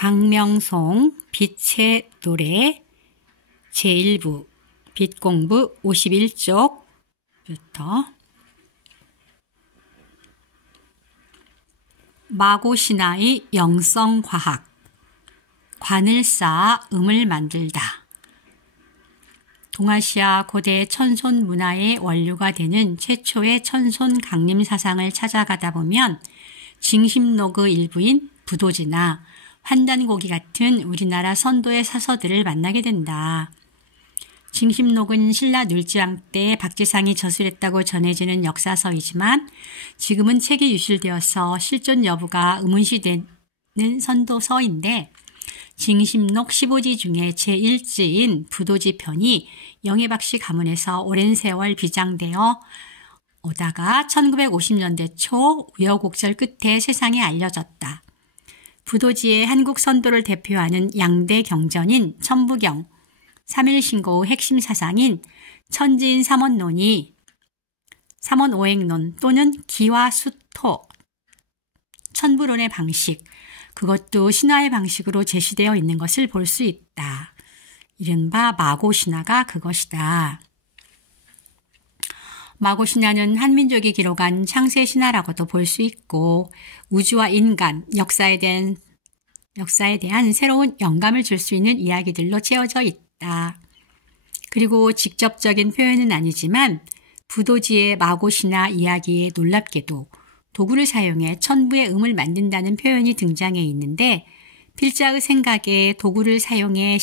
광명송 빛의 노래 제1부 빛공부 51쪽부터 마고신화의 영성과학 관을 쌓아 음을 만들다. 동아시아 고대 천손 문화의 원류가 되는 최초의 천손 강림 사상을 찾아가다 보면 징심록의 일부인 부도지나 환단고기 같은 우리나라 선도의 사서들을 만나게 된다. 징심록은 신라 눌지왕 때 박지상이 저술했다고 전해지는 역사서이지만 지금은 책이 유실되어서 실존 여부가 의문시되는 선도서인데 징심록 15지 중에 제1지인 부도지 편이 영해박씨 가문에서 오랜 세월 비장되어 오다가 1950년대 초 우여곡절 끝에 세상에 알려졌다. 부도지의 한국 선도를 대표하는 양대 경전인 천부경, 3.1신고의 핵심 사상인 천지인 삼원론이 삼원오행론 또는 기와수토, 천부론의 방식, 그것도 신화의 방식으로 제시되어 있는 것을 볼 수 있다. 이른바 마고신화가 그것이다. 마고신화는 한민족이 기록한 창세신화라고도 볼 수 있고 우주와 인간, 역사에 대한 새로운 영감을 줄 수 있는 이야기들로 채워져 있다. 그리고 직접적인 표현은 아니지만 부도지의 마고신화 이야기에 놀랍게도 도구를 사용해 천부의 음을 만든다는 표현이 등장해 있는데 필자의 생각에 도구 사용을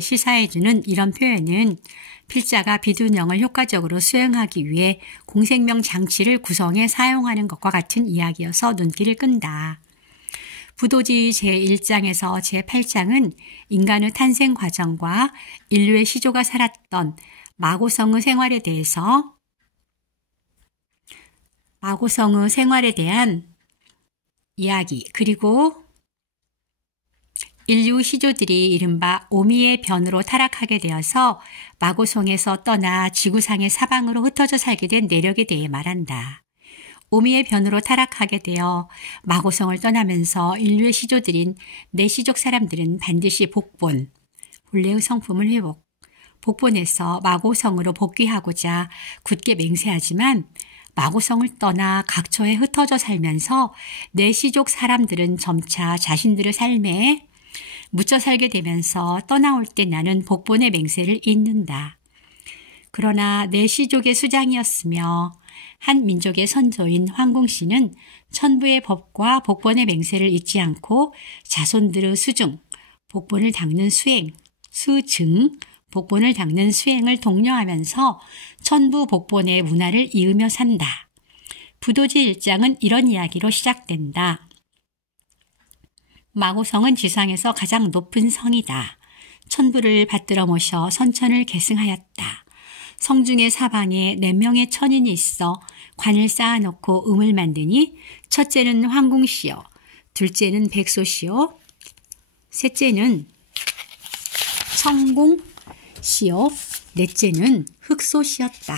시사해주는 이런 표현은 필자가 비둔형을 효과적으로 수행하기 위해 공생명 장치를 구성해 사용하는 것과 같은 이야기여서 눈길을 끈다. 부도지 제1장에서 제8장은 인간의 탄생 과정과 인류의 시조가 살았던 마고성의 생활에 대한 이야기, 그리고 인류 시조들이 이른바 오미의 변으로 타락하게 되어서 마고성에서 떠나 지구상의 사방으로 흩어져 살게 된 내력에 대해 말한다. 오미의 변으로 타락하게 되어 마고성을 떠나면서 인류의 시조들인 내시족 사람들은 반드시 본래의 성품을 복본해서 마고성으로 복귀하고자 굳게 맹세하지만 마고성을 떠나 각처에 흩어져 살면서 내시족 사람들은 점차 자신들의 삶에 묻혀 살게 되면서 떠나올 때 나는 복본의 맹세를 잇는다. 그러나 내시족의 수장이었으며 한 민족의 선조인 황공씨는 천부의 법과 복본의 맹세를 잊지 않고 자손들의 복본을 닦는 복본을 닦는 수행을 독려하면서 천부 복본의 문화를 이으며 산다. 부도지 1장은 이런 이야기로 시작된다. 마고성은 지상에서 가장 높은 성이다. 천부를 받들어 모셔 선천을 계승하였다. 성중의 사방에 4명의 천인이 있어 관을 쌓아놓고 음을 만드니 첫째는 황공시요, 둘째는 백소시요, 셋째는 청공시요, 넷째는 흑소시였다.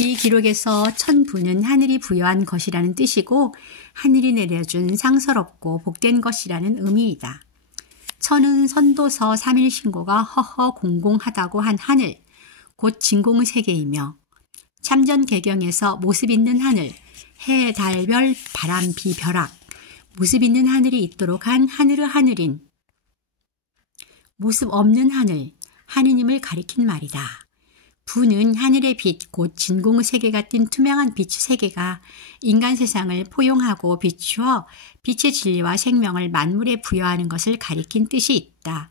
이 기록에서 천부는 하늘이 부여한 것이라는 뜻이고 하늘이 내려준 상서롭고 복된 것이라는 의미이다. 천은 선도서 3.1신고가 허허공공하다고 한 하늘, 곧 진공의 세계이며 참전개경에서 모습 있는 하늘, 해, 달, 별, 바람, 비, 벼락, 모습 있는 하늘이 있도록 한 하늘의 하늘인 모습 없는 하늘, 하느님을 가리킨 말이다. 부는 하늘의 빛, 곧 진공의 세계 같은 투명한 빛의 세계가 인간 세상을 포용하고 비추어 빛의 진리와 생명을 만물에 부여하는 것을 가리킨 뜻이 있다.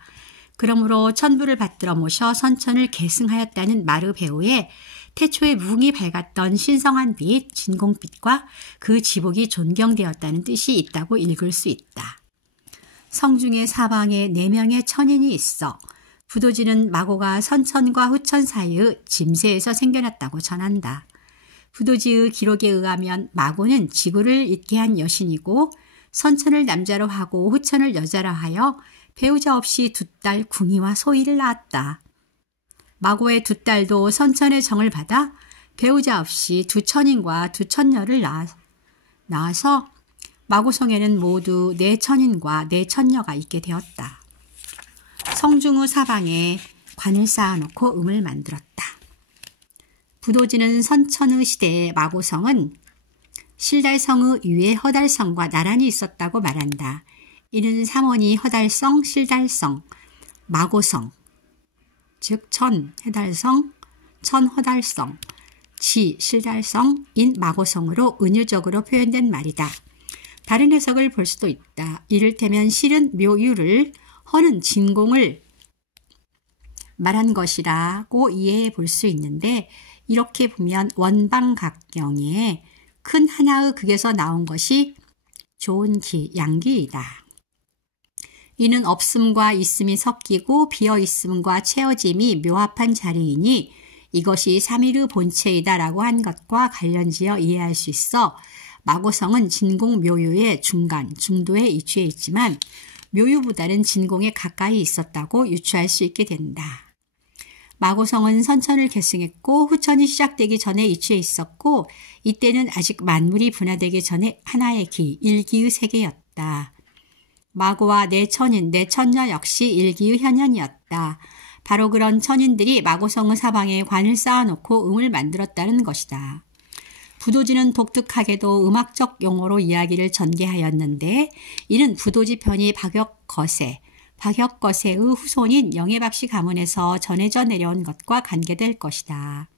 그러므로 천부를 받들어 모셔 선천을 계승하였다는 말의 배후에 태초에 무궁히 밝았던 신성한 빛, 진공빛과 그 지복이 존경되었다는 뜻이 있다고 읽을 수 있다. 성중의 사방에 4명의 천인이 있어 부도지는 마고가 선천과 후천 사이의 짐새에서 생겨났다고 전한다. 부도지의 기록에 의하면 마고는 지구를 잇게 한 여신이고 선천을 남자로 하고 후천을 여자로 하여 배우자 없이 2딸 궁이와 소희를 낳았다. 마고의 2딸도 선천의 정을 받아 배우자 없이 2천인과 2천녀를 낳아서 마고성에는 모두 4천인과 4천녀가 있게 되었다. 성중 후 사방에 관을 쌓아놓고 음을 만들었다. 부도지는 선천의 시대의 마고성은 실달성의 위에 허달성과 나란히 있었다고 말한다. 이는 삼원이 허달성, 실달성, 마고성, 즉 천해달성, 천허달성, 지, 실달성인 마고성으로 은유적으로 표현된 말이다. 다른 해석을 볼 수도 있다. 이를테면 실은 묘유를, 허는 진공을 말한 것이라고 이해해 볼 수 있는데, 이렇게 보면 원방각경에 큰 하나의 극에서 나온 것이 좋은 기, 양기이다. 이는 없음과 있음이 섞이고 비어있음과 채어짐이 묘합한 자리이니 이것이 삼일의 본체이다라고 한 것과 관련지어 이해할 수 있어 마고성은 진공 묘유의 중간, 중도에 위치해 있지만 묘유보다는 진공에 가까이 있었다고 유추할 수 있게 된다. 마고성은 선천을 계승했고 후천이 시작되기 전에 위치해 있었고 이때는 아직 만물이 분화되기 전에 하나의 기, 일기의 세계였다. 마고와 내천인, 내천녀 역시 일기의 현현이었다. 바로 그런 천인들이 마고성의 사방에 관을 쌓아놓고 음을 만들었다는 것이다. 부도지는 독특하게도 음악적 용어로 이야기를 전개하였는데 이는 부도지 편이 박역거세, 박역거세의 후손인 영해박씨 가문에서 전해져 내려온 것과 관계될 것이다.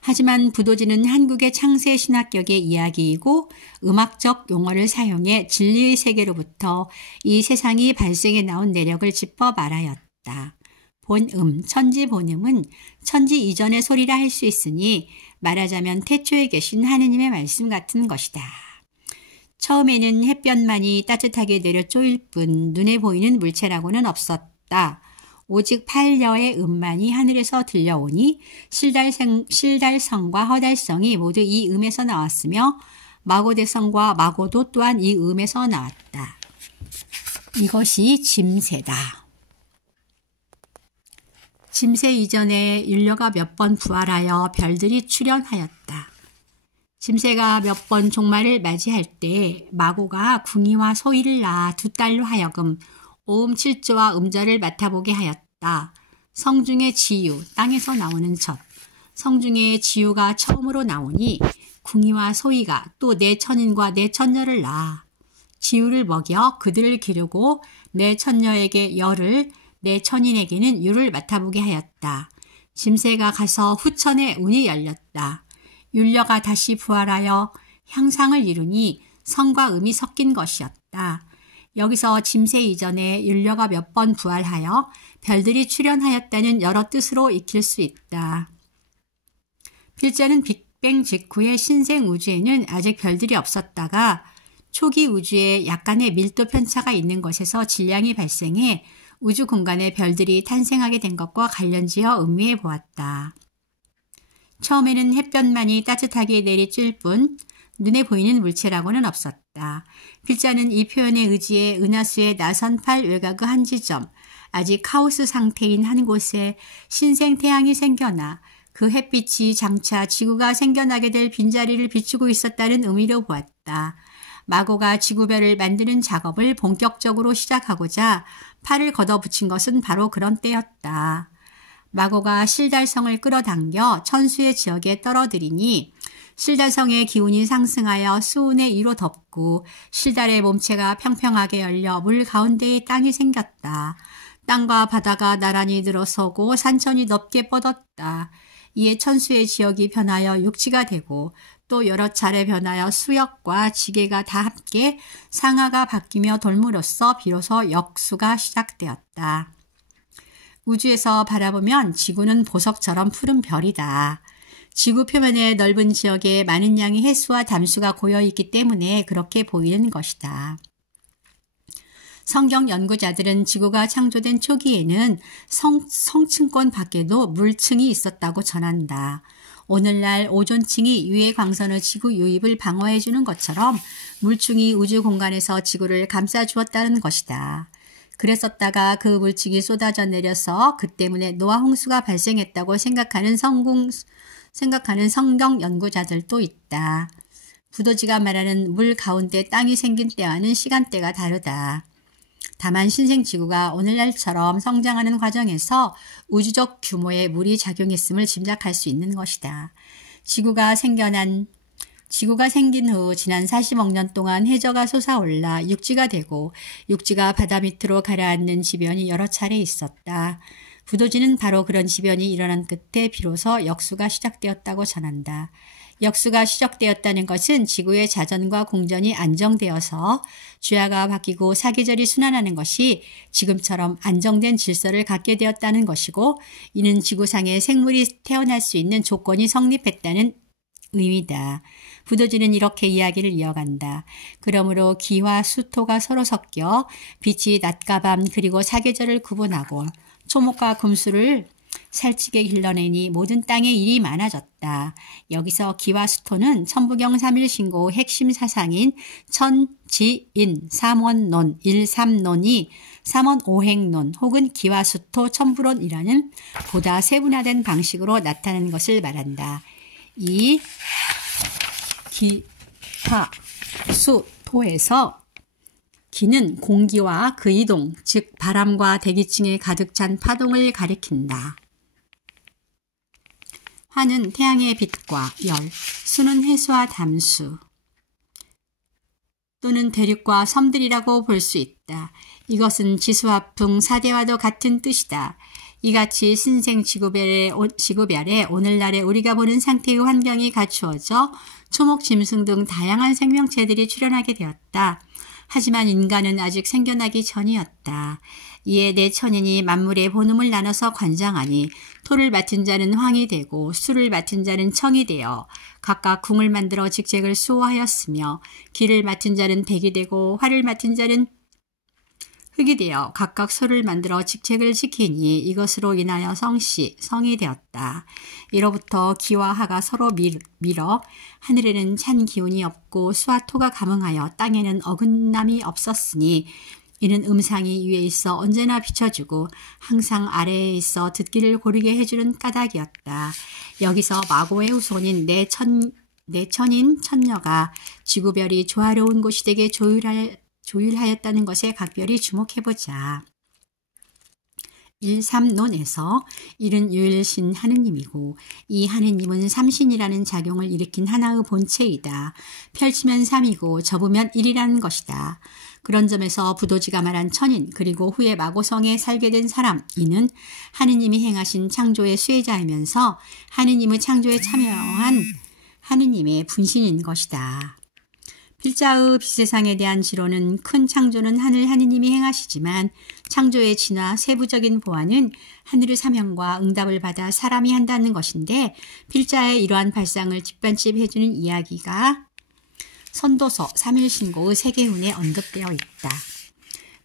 하지만 부도지는 한국의 창세 신학격의 이야기이고 음악적 용어를 사용해 진리의 세계로부터 이 세상이 발생해 나온 내력을 짚어 말하였다. 본음, 천지 본음은 천지 이전의 소리라 할 수 있으니 말하자면 태초에 계신 하느님의 말씀 같은 것이다. 처음에는 햇볕만이 따뜻하게 내려 쪼일 뿐 눈에 보이는 물체라고는 없었다. 오직 팔려의 음만이 하늘에서 들려오니 실달성과 허달성이 모두 이 음에서 나왔으며 마고대성과 마고도 또한 이 음에서 나왔다. 이것이 짐세다. 짐세 이전에 인류가 몇 번 부활하여 별들이 출현하였다. 짐세가 몇 번 종말을 맞이할 때 마고가 궁이와 소이를 낳아 두 딸로 하여금 오음 7조와 음절을 맡아보게 하였다. 성중의 지유, 땅에서 나오는 젖. 성중의 지유가 처음으로 나오니 궁이와 소이가 또 내천인과 내천녀를 낳아 지유를 먹여 그들을 기르고 내천녀에게 열을, 내천인에게는 유를 맡아보게 하였다. 짐세가 가서 후천에 운이 열렸다. 율려가 다시 부활하여 향상을 이루니 성과 음이 섞인 것이었다. 여기서 짐세 이전에 율려가 몇 번 부활하여 별들이 출현하였다는 여러 뜻으로 익힐 수 있다. 필자는 빅뱅 직후의 신생 우주에는 아직 별들이 없었다가 초기 우주에 약간의 밀도 편차가 있는 것에서 질량이 발생해 우주 공간에 별들이 탄생하게 된 것과 관련지어 음미해 보았다. 처음에는 햇볕만이 따뜻하게 내리쬐을 뿐 눈에 보이는 물체라고는 없었다. 필자는 이 표현에 의지해 은하수의 나선팔 외곽의 한 지점, 아직 카오스 상태인 한 곳에 신생 태양이 생겨나 그 햇빛이 장차 지구가 생겨나게 될 빈자리를 비추고 있었다는 의미로 보았다. 마고가 지구별을 만드는 작업을 본격적으로 시작하고자 팔을 걷어붙인 것은 바로 그런 때였다. 마고가 실달성을 끌어당겨 천수의 지역에 떨어뜨리니 실달성의 기운이 상승하여 수운의 위로 덮고 실달의 몸체가 평평하게 열려 물 가운데에 땅이 생겼다. 땅과 바다가 나란히 들어서고 산천이 넓게 뻗었다. 이에 천수의 지역이 변하여 육지가 되고 또 여러 차례 변하여 수역과 지게가 다 함께 상하가 바뀌며 돌므로써 비로소 역수가 시작되었다. 우주에서 바라보면 지구는 보석처럼 푸른 별이다. 지구 표면의 넓은 지역에 많은 양의 해수와 담수가 고여있기 때문에 그렇게 보이는 것이다. 성경 연구자들은 지구가 창조된 초기에는 성층권 밖에도 물층이 있었다고 전한다. 오늘날 오존층이 유해 광선의 지구 유입을 방어해 주는 것처럼 물층이 우주 공간에서 지구를 감싸 주었다는 것이다. 그랬었다가 그 물층이 쏟아져 내려서 그 때문에 노아 홍수가 발생했다고 생각하는 성경 연구자들도 있다. 부도지가 말하는 물 가운데 땅이 생긴 때와는 시간대가 다르다. 다만 신생지구가 오늘날처럼 성장하는 과정에서 우주적 규모의 물이 작용했음을 짐작할 수 있는 것이다. 지구가 생긴 후 지난 40억 년 동안 해저가 솟아올라 육지가 되고 육지가 바다 밑으로 가라앉는 지변이 여러 차례 있었다. 부도지는 바로 그런 지변이 일어난 끝에 비로소 역수가 시작되었다고 전한다. 역수가 시작되었다는 것은 지구의 자전과 공전이 안정되어서 주야가 바뀌고 사계절이 순환하는 것이 지금처럼 안정된 질서를 갖게 되었다는 것이고, 이는 지구상에 생물이 태어날 수 있는 조건이 성립했다는 의미다. 부도지는 이렇게 이야기를 이어간다. 그러므로 기와 수토가 서로 섞여 빛이 낮과 밤 그리고 사계절을 구분하고 초목과 금수를 살찌게 길러내니 모든 땅에 일이 많아졌다. 여기서 기와 수토는 천부경 3일신고 핵심 사상인 천지인, 삼원론, 일삼론이 삼원오행론 혹은 기와 수토 천부론이라는 보다 세분화된 방식으로 나타나는 것을 말한다. 이 기와 수토에서 기는 공기와 그 이동, 즉 바람과 대기층에 가득 찬 파동을 가리킨다. 화는 태양의 빛과 열, 수는 해수와 담수 또는 대륙과 섬들이라고 볼 수 있다. 이것은 지수화풍 사대와도 같은 뜻이다. 이같이 신생 지구별에 오늘날의 우리가 보는 상태의 환경이 갖추어져 초목, 짐승 등 다양한 생명체들이 출현하게 되었다. 하지만 인간은 아직 생겨나기 전이었다. 이에 내 천인이 만물의 본음을 나눠서 관장하니 토를 맡은 자는 황이 되고 수를 맡은 자는 청이 되어 각각 궁을 만들어 직책을 수호하였으며, 기를 맡은 자는 백이 되고 화를 맡은 자는 흙이 되어 각각 소를 만들어 직책을 지키니 이것으로 인하여 성이 되었다. 이로부터 기와 화가 서로 밀어 하늘에는 찬 기운이 없고 수와 토가 감응하여 땅에는 어긋남이 없었으니, 이는 음상이 위에 있어 언제나 비춰주고 항상 아래에 있어 듣기를 고르게 해주는 까닭이었다. 여기서 마고의 후손인 내 천인 천녀가 지구별이 조화로운 곳이 되게 조율하였다는 것에 각별히 주목해보자. 1.3논에서 일은 유일신 하느님이고 이 하느님은 삼신이라는 작용을 일으킨 하나의 본체이다. 펼치면 3이고 접으면 1이라는 것이다. 그런 점에서 부도지가 말한 천인 그리고 후에 마고성에 살게 된 사람, 이는 하느님이 행하신 창조의 수혜자이면서 하느님의 창조에 참여한 하느님의 분신인 것이다. 필자의 빛세상에 대한 지론은 큰 창조는 하늘 하느님이 행하시지만 창조의 진화, 세부적인 보완은 하늘의 사명과 응답을 받아 사람이 한다는 것인데, 필자의 이러한 발상을 뒷받침해주는 이야기가 선도서 3일신고의 세계운에 언급되어 있다.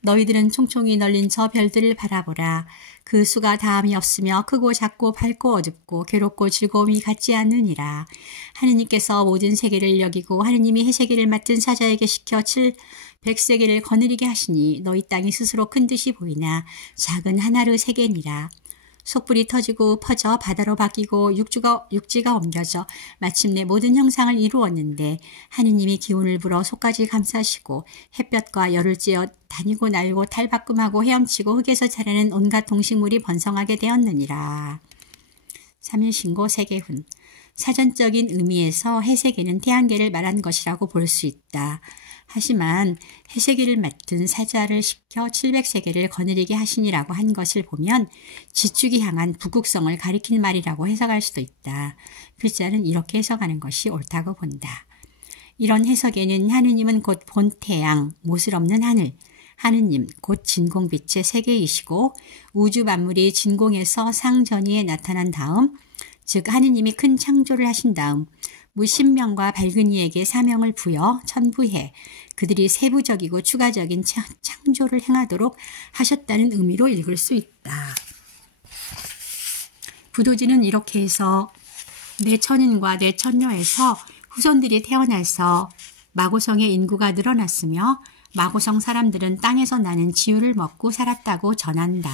너희들은 총총히 널린 저 별들을 바라보라. 그 수가 다함이 없으며 크고 작고 밝고 어둡고 괴롭고 즐거움이 같지 않느니라. 하느님께서 모든 세계를 여기고 하느님이 해세계를 맡은 사자에게 시켜 100세계를 거느리게 하시니 너희 땅이 스스로 큰 듯이 보이나 작은 하나의 세계니라. 속불이 터지고 퍼져 바다로 바뀌고 육지가 옮겨져 마침내 모든 형상을 이루었는데, 하느님이 기운을 불어 속까지 감싸시고 햇볕과 열을 쬐어 다니고 날고 탈바꿈하고 헤엄치고 흙에서 자라는 온갖 동식물이 번성하게 되었느니라. 3일신고 세계훈. 사전적인 의미에서 해세계는 태양계를 말한 것이라고 볼 수 있다. 하지만 해세계를 맡은 사자를 시켜 700세계를 거느리게 하시니라고 한 것을 보면 지축이 향한 북극성을 가리킬 말이라고 해석할 수도 있다. 필자는 이렇게 해석하는 것이 옳다고 본다. 이런 해석에는 하느님은 곧 본태양, 못을 없는 하늘, 하느님 곧 진공빛의 세계이시고 우주 만물이 진공에서 상전위에 나타난 다음, 즉 하느님이 큰 창조를 하신 다음 무신명과 밝은 이에게 사명을 부여 천부해 그들이 세부적이고 추가적인 창조를 행하도록 하셨다는 의미로 읽을 수 있다. 부도지는 이렇게 해서 내 천인과 내 천녀에서 후손들이 태어나서 마고성의 인구가 늘어났으며 마고성 사람들은 땅에서 나는 지유를 먹고 살았다고 전한다.